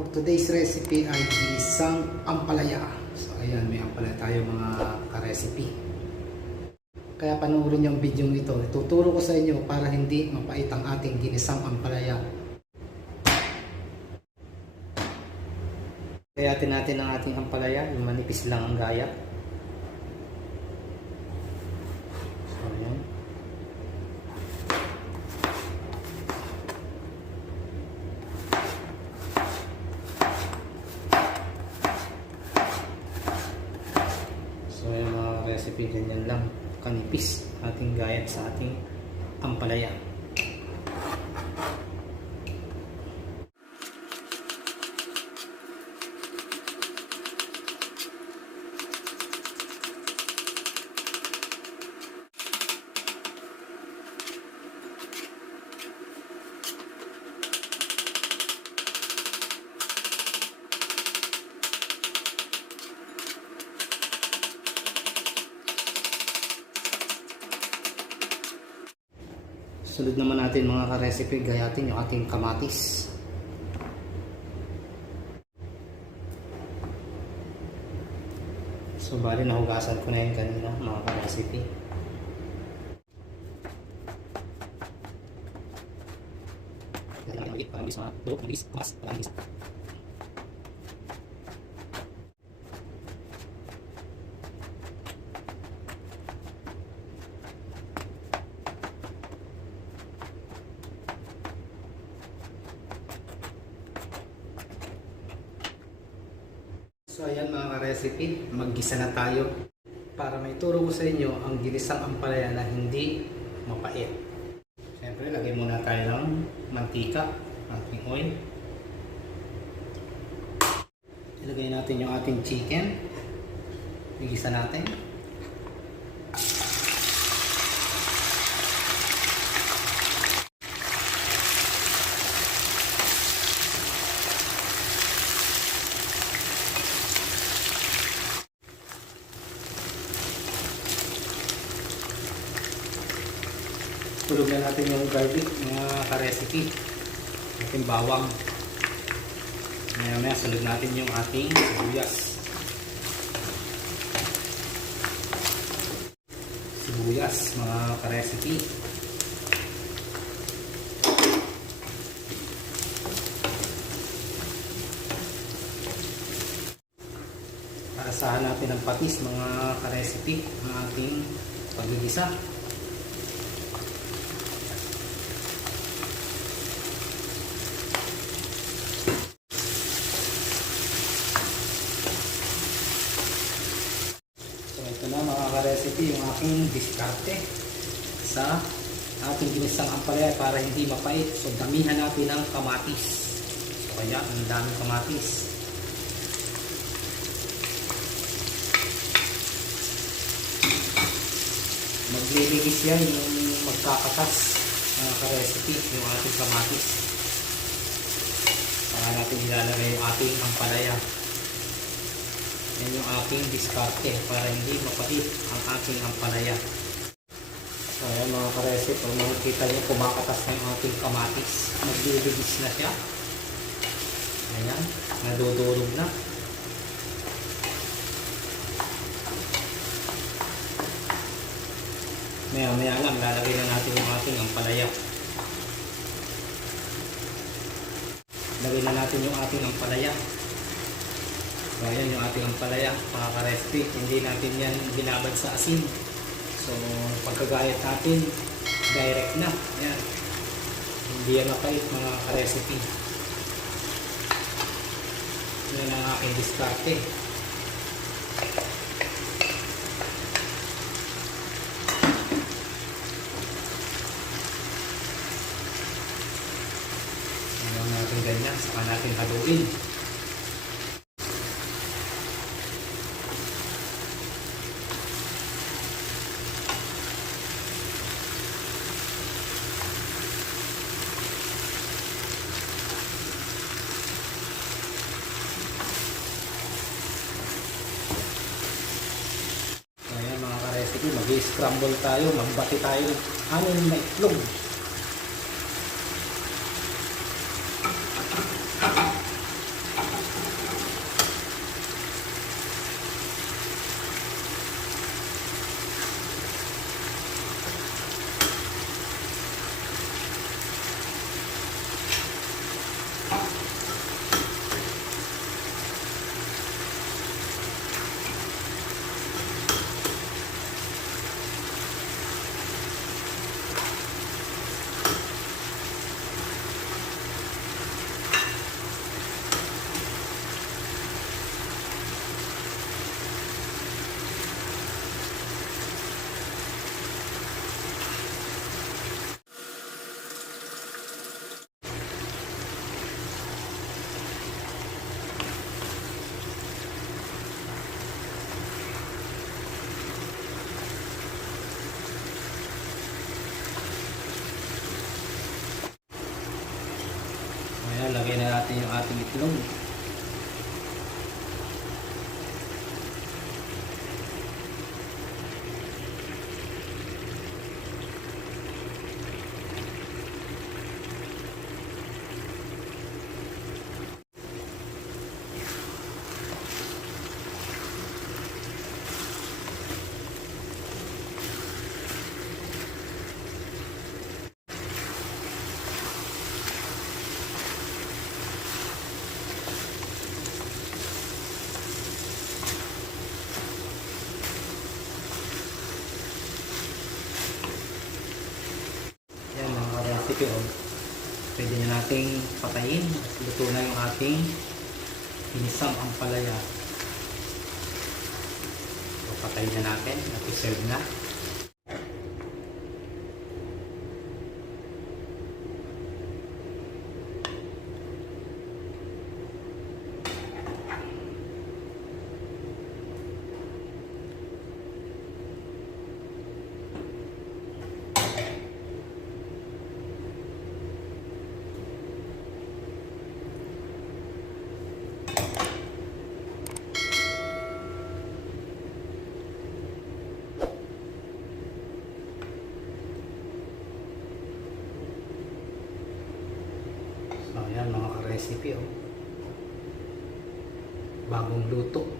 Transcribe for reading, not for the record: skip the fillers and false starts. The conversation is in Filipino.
For today's recipe ay isang ampalaya. So ayan, may ampalaya tayo mga ka-recipe. Kaya panoorin yung video ito. Ituturo ko sa inyo para hindi mapait ang ating ginisang ampalaya. Gayatin natin ang ating ampalaya, yung manipis lang ang gaya. So ayan. So yung mga recipe ganyan lang kanipis ating gayat sa ating ampalaya. Sunod naman natin mga ka-recipe, gayatin yung ating kamatis. So bali nahugasan ko na yun kanina mga ka-recipe. So ayan mga ka-recipe, maggisa na tayo para may turo ko sa inyo ang ginisang ampalaya na hindi mapait. Siyempre lagay muna tayo ng mantika, ating oil. Ilagay natin yung ating chicken. Igisa natin. Tulog na natin yung garlic, mga ka-recipe, ating bawang. Maya sunod natin yung ating sibuyas. Sibuyas, mga ka-recipe. Asahan natin ang patis, mga ka-recipe, ang ating paggigisa. Ito na mga ka-recipe yung aking diskarte sa ating ginisang ampalaya para hindi mapait. So damihan natin ng kamatis. So kaya ang daming kamatis. Maglilinis yan yung magkakatas mga ka-recipe yung ating kamatis. Saka natin ilalagay yung ating ampalaya. Yan yung aking diskarte para hindi mapait ang ating ampalaya. So ayan mga ka-recipe, kung makikita nyo kumakatas na yung ating kamatis. Maglilibis na siya. Ayan, nadudurog na. Maya lang, lalagay na natin yung ating ampalaya. Lagay na natin yung ating ampalaya. So ayan yung ating ampalaya mga ka-recipe, hindi natin yan binabad sa asin. So pagkagayat natin direct na. Ayan. Hindi yan mapait mga ka-recipe. Yan ang aking diskarte. Ayan natin ganyan, saka natin haluin. Mag-scramble tayo, magbati tayo ng anin na itlog. itlog. Yan mga ka-recipe, oh. Pwede na nating patayin. Luto na yung ating ginisang ampalaya. So, patayin na natin at i-serve na. So, ayan mga ka-recipe, oh. Bagong luto.